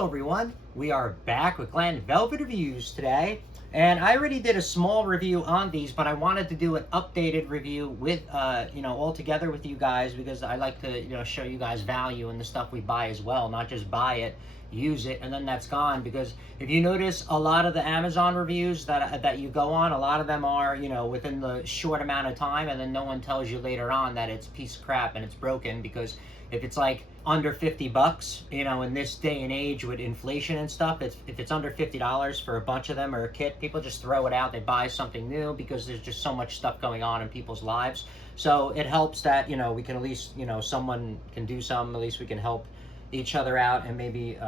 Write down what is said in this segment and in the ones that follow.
Hello everyone, we are back with Glen Velvet Reviews today, and I already did a small review on these, but I wanted to do an updated review with, all together with you guys, because I like to, show you guys value in the stuff we buy as well, not just buy it, use it, and then that's gone. Because if you notice, a lot of the Amazon reviews that you go on, a lot of them are, within the short amount of time, and then no one tells you later on that it's a piece of crap and it's broken. Because if it's like under 50 bucks, in this day and age with inflation and stuff, if it's under $50 for a bunch of them or a kit, people just throw it out. They buy something new because there's just so much stuff going on in people's lives. So it helps that, we can at least, someone can do something, at least we can help each other out and maybe,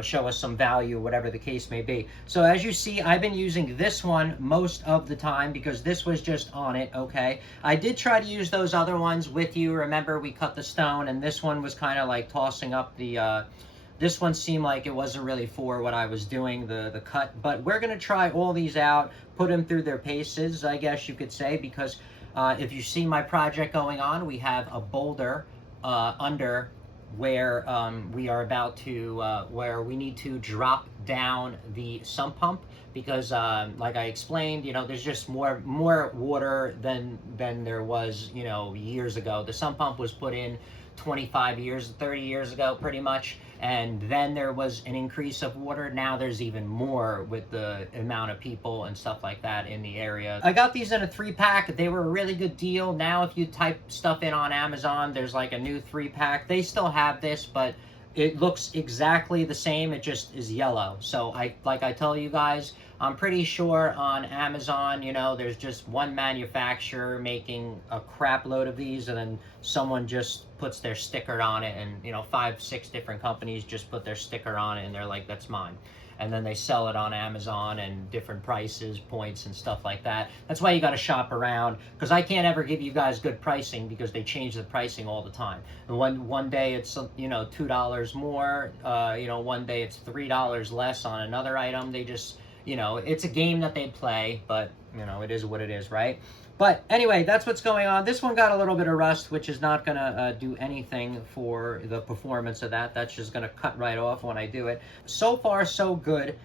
show us some value, whatever the case may be. So as you see, I've been using this one most of the time because this was just on it, okay? I did try to use those other ones with you. Remember, we cut the stone, and this one was kind of like tossing up the, this one seemed like it wasn't really for what I was doing, the cut. But we're going to try all these out, put them through their paces, I guess you could say, because if you see my project going on, we have a boulder under where we are about to, where we need to drop down the sump pump, because like I explained, there's just more water than there was, years ago. The sump pump was put in 25 years, 30 years ago, pretty much. And then there was an increase of water. Now there's even more with the amount of people and stuff like that in the area. I got these in a 3-pack. They were a really good deal. Now, if you type stuff in on Amazon, there's like a new 3-pack. They still have this, but it looks exactly the same. It just is yellow. So like I tell you guys, I'm pretty sure on Amazon, there's just one manufacturer making a crap load of these, and then someone just puts their sticker on it, and 5, 6 different companies just put their sticker on it, and they're like, that's mine. And then they sell it on Amazon and different prices, points, and stuff like that. That's why you got to shop around, because I can't ever give you guys good pricing because they change the pricing all the time. And one day it's $2 more, one day it's $3 less on another item. They just, it's a game that they play, but it is what it is, right? But anyway, that's what's going on. This one got a little bit of rust, which is not going to do anything for the performance of that. That's just going to cut right off when I do it. So far, so good.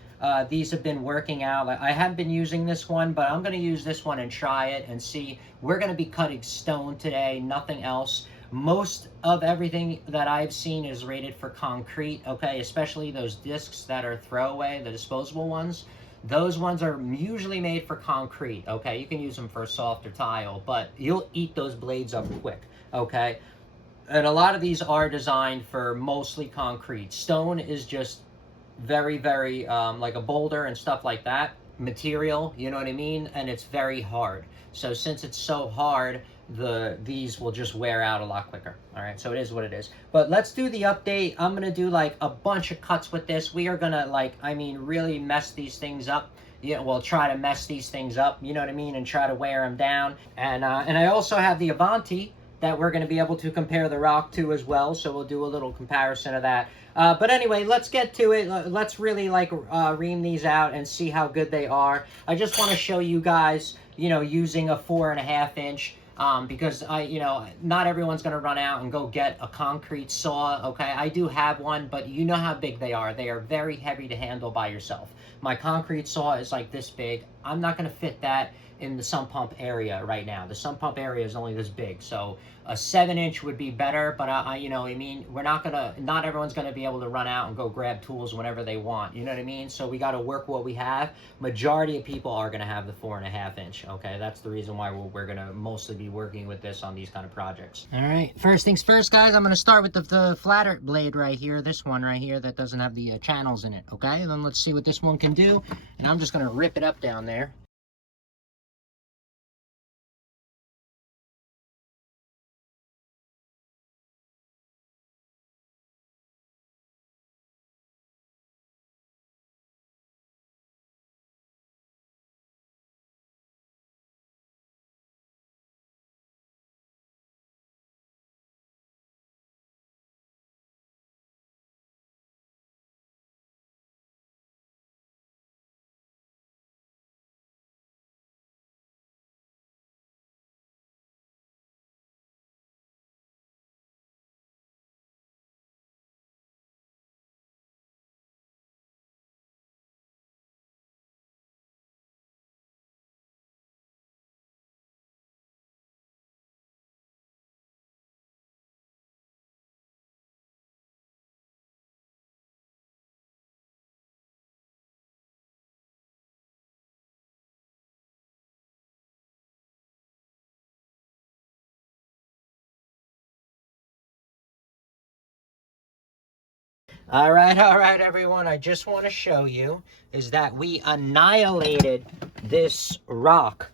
These have been working out. I haven't been using this one, but I'm going to use this one and try it and see. We're going to be cutting stone today, nothing else. Most of everything that I've seen is rated for concrete, okay? Especially those discs that are throwaway, the disposable ones. Those ones are usually made for concrete, okay? You can use them for softer tile, but you'll eat those blades up quick, okay? And a lot of these are designed for mostly concrete. Stone is just very, very, like a boulder and stuff like that, material, you know what I mean? And it's very hard. So since it's so hard, these will just wear out a lot quicker. All right, so it is what it is. But let's do the update. I'm gonna do like a bunch of cuts with this. We are gonna really mess these things up. Yeah, we'll try to mess these things up, you know what I mean, and try to wear them down. And I also have the Avanti that we're going to be able to compare the ROK to as well, so we'll do a little comparison of that. But anyway, let's get to it. Let's really ream these out and see how good they are. I just want to show you guys, using a 4.5 inch. Because not everyone's going to run out and go get a concrete saw, okay? I do have one, but you know how big they are. They are very heavy to handle by yourself. My concrete saw is like this big. I'm not going to fit that in the sump pump area right now. The sump pump area is only this big, so a 7-inch would be better. But not everyone's gonna be able to run out and go grab tools whenever they want. You know what I mean? So we got to work what we have. Majority of people are gonna have the 4.5 inch. Okay, that's the reason why we're gonna mostly be working with this on these kind of projects. All right, first things first, guys. I'm gonna start with the flatter blade right here. This one right here that doesn't have the channels in it. Okay, and then let's see what this one can do. And I'm just gonna rip it up down there. All right, everyone. I just want to show you is that we annihilated this rock,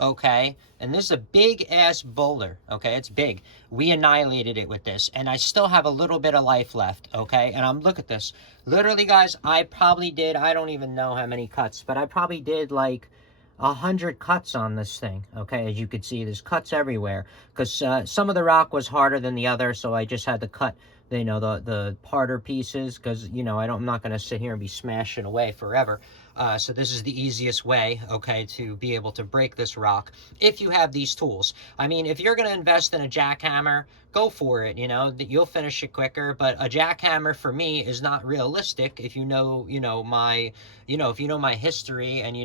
okay? And this is a big-ass boulder, okay? It's big. We annihilated it with this, and I still have a little bit of life left, okay? And look at this. Literally, guys, I probably did, I don't even know how many cuts, but I probably did like 100 cuts on this thing, okay? As you can see, there's cuts everywhere because some of the rock was harder than the other, so I just had to cut the harder pieces because I'm not going to sit here and be smashing away forever. So this is the easiest way, okay, to be able to break this rock if you have these tools. I mean, if you're going to invest in a jackhammer, go for it. You'll finish it quicker. But a jackhammer for me is not realistic if you know my if you know my history and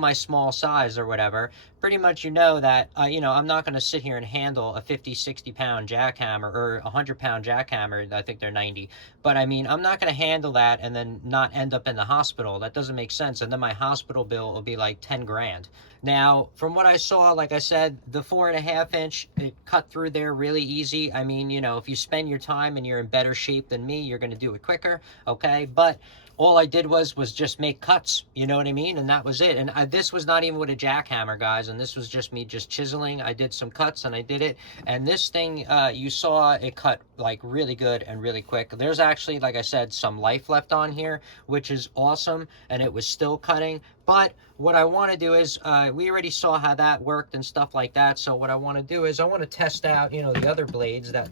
my small size or whatever. Pretty much that I'm not going to sit here and handle a 50-60 pound jackhammer or a 100-pound jackhammer. I think they're 90. But I mean, I'm not going to handle that and then not end up in the hospital. That doesn't make sense. And then my hospital bill will be like 10 grand. Now, from what I saw, like I said, the 4.5 inch, it cut through there really easy. I mean, if you spend your time and you're in better shape than me, you're going to do it quicker. Okay. But all I did was just make cuts, you know what I mean? And that was it. And this was not even with a jackhammer, guys. And this was just me just chiseling. I did some cuts and I did it. And this thing, you saw it cut like really good and really quick. There's actually, like I said, some life left on here, which is awesome. And it was still cutting. But what I want to do is, we already saw how that worked and stuff like that. So what I want to do is I want to test out, the other blades that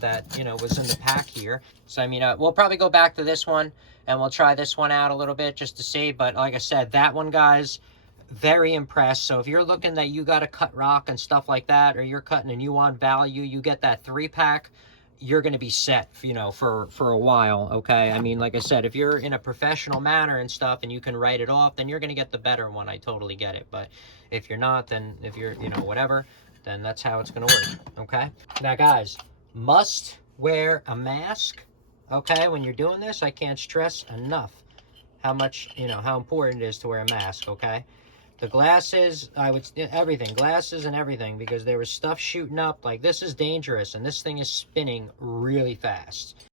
was in the pack here. So, I mean, we'll probably go back to this one and we'll try this one out a little bit just to see. But like I said, that one, guys, very impressed. So if you're looking that you got to cut rock and stuff like that, or you're cutting and you want value, you get that 3-pack. You're going to be set, for a while, okay? I mean, like I said, if you're in a professional manner and stuff and you can write it off, then you're going to get the better one. I totally get it. But if you're not, then if you're, whatever, then that's how it's going to work, okay? Now, guys, must wear a mask, okay? When you're doing this, I can't stress enough how much, how important it is to wear a mask, okay? The glasses, everything, glasses and everything, because there was stuff shooting up. Like, this is dangerous, and this thing is spinning really fast.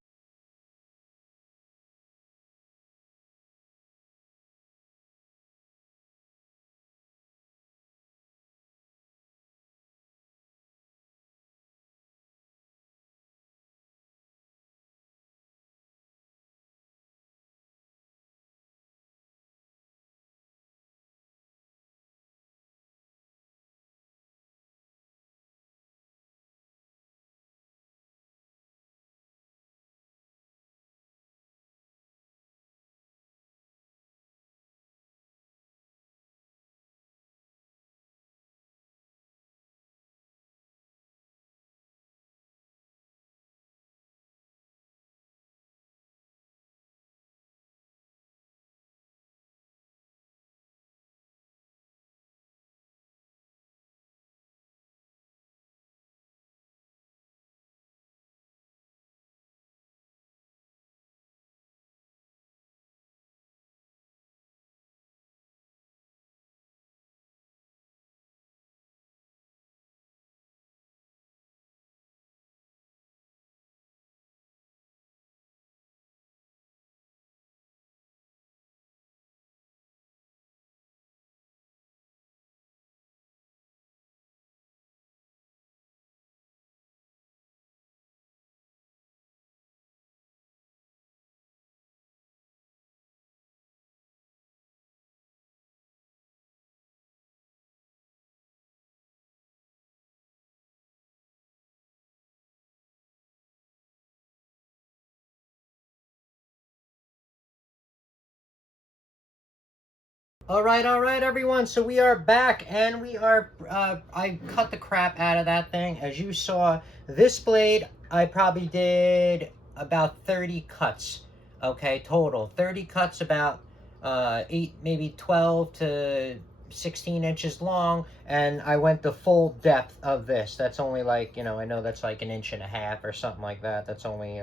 All right, everyone. So we are back, and we are, I cut the crap out of that thing. As you saw, this blade, I probably did about 30 cuts, okay, total. 30 cuts, about 8, maybe 12 to 16 inches long, and I went the full depth of this. That's only like, I know that's like 1.5 inches or something like that. That's only,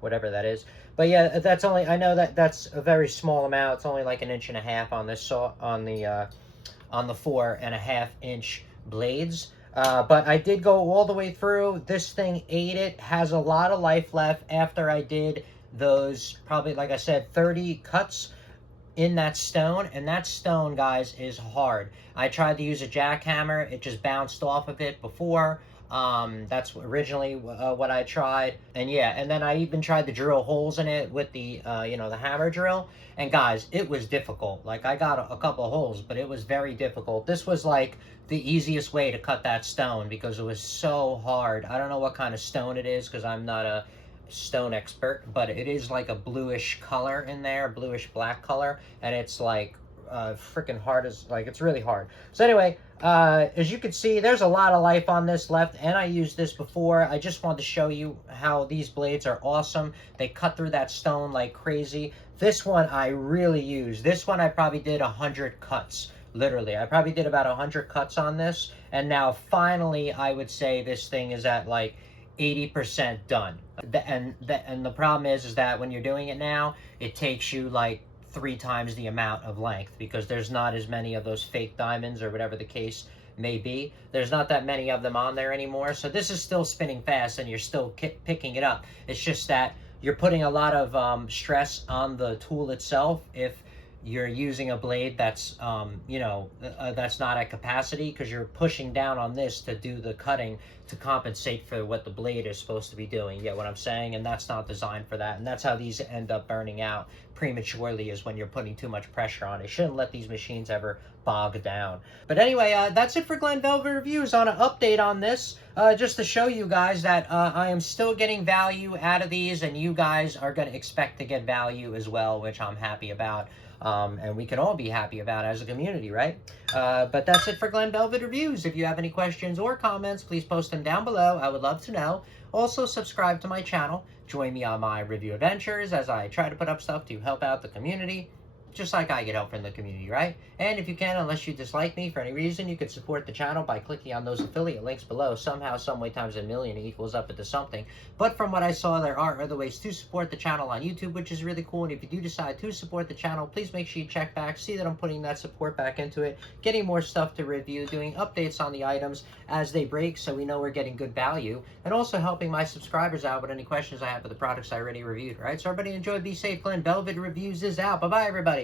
whatever that is. But yeah, that's only, I know that's a very small amount. It's only like 1.5 inches on this saw, on the 4.5-inch blades. But I did go all the way through. This thing ate it, has a lot of life left after I did those probably, like I said, 30 cuts in that stone, and that stone, guys, is hard. I tried to use a jackhammer, it just bounced off of it before. That's originally what I tried, and yeah, and then I even tried to drill holes in it with the the hammer drill, and guys, it was difficult. Like, I got a couple of holes, but it was very difficult. This was like the easiest way to cut that stone because it was so hard. I don't know what kind of stone it is because I'm not a stone expert, but it is like a bluish color in there, bluish black color, and it's like freaking hard, as like, it's really hard. So anyway, as you can see, there's a lot of life on this left, and I used this before. I just wanted to show you how these blades are awesome. They cut through that stone like crazy. This one I really use. This one I probably did 100 cuts. Literally, I probably did about 100 cuts on this, and now finally I would say this thing is at like 80% done. And the problem is that when you're doing it now, it takes you like 3 times the amount of length because there's not as many of those fake diamonds or whatever the case may be. There's not that many of them on there anymore. So this is still spinning fast and you're still picking it up. It's just that you're putting a lot of stress on the tool itself if you're using a blade that's that's not at capacity, because you're pushing down on this to do the cutting to compensate for what the blade is supposed to be doing. You get what I'm saying? And that's not designed for that, and that's how these end up burning out prematurely, is when you're putting too much pressure on it. Shouldn't let these machines ever bog down. But anyway, that's it for Glen Velvet Reviews on an update on this, just to show you guys that I am still getting value out of these, and you guys are going to expect to get value as well, which I'm happy about. And we can all be happy about as a community, right? But that's it for Glen Velvet Reviews. If you have any questions or comments, please post them down below. I would love to know. Also, subscribe to my channel. Join me on my review adventures as I try to put up stuff to help out the community, just like I get help from the community, right? And if you can, unless you dislike me for any reason, you can support the channel by clicking on those affiliate links below. Somehow, some way times a million equals up into something. But from what I saw, there are other ways to support the channel on YouTube, which is really cool. And if you do decide to support the channel, please make sure you check back, see that I'm putting that support back into it, getting more stuff to review, doing updates on the items as they break so we know we're getting good value, and also helping my subscribers out with any questions I have with the products I already reviewed, right? So everybody enjoy, be safe. Glen Velvet Reviews is out. Bye-bye, everybody.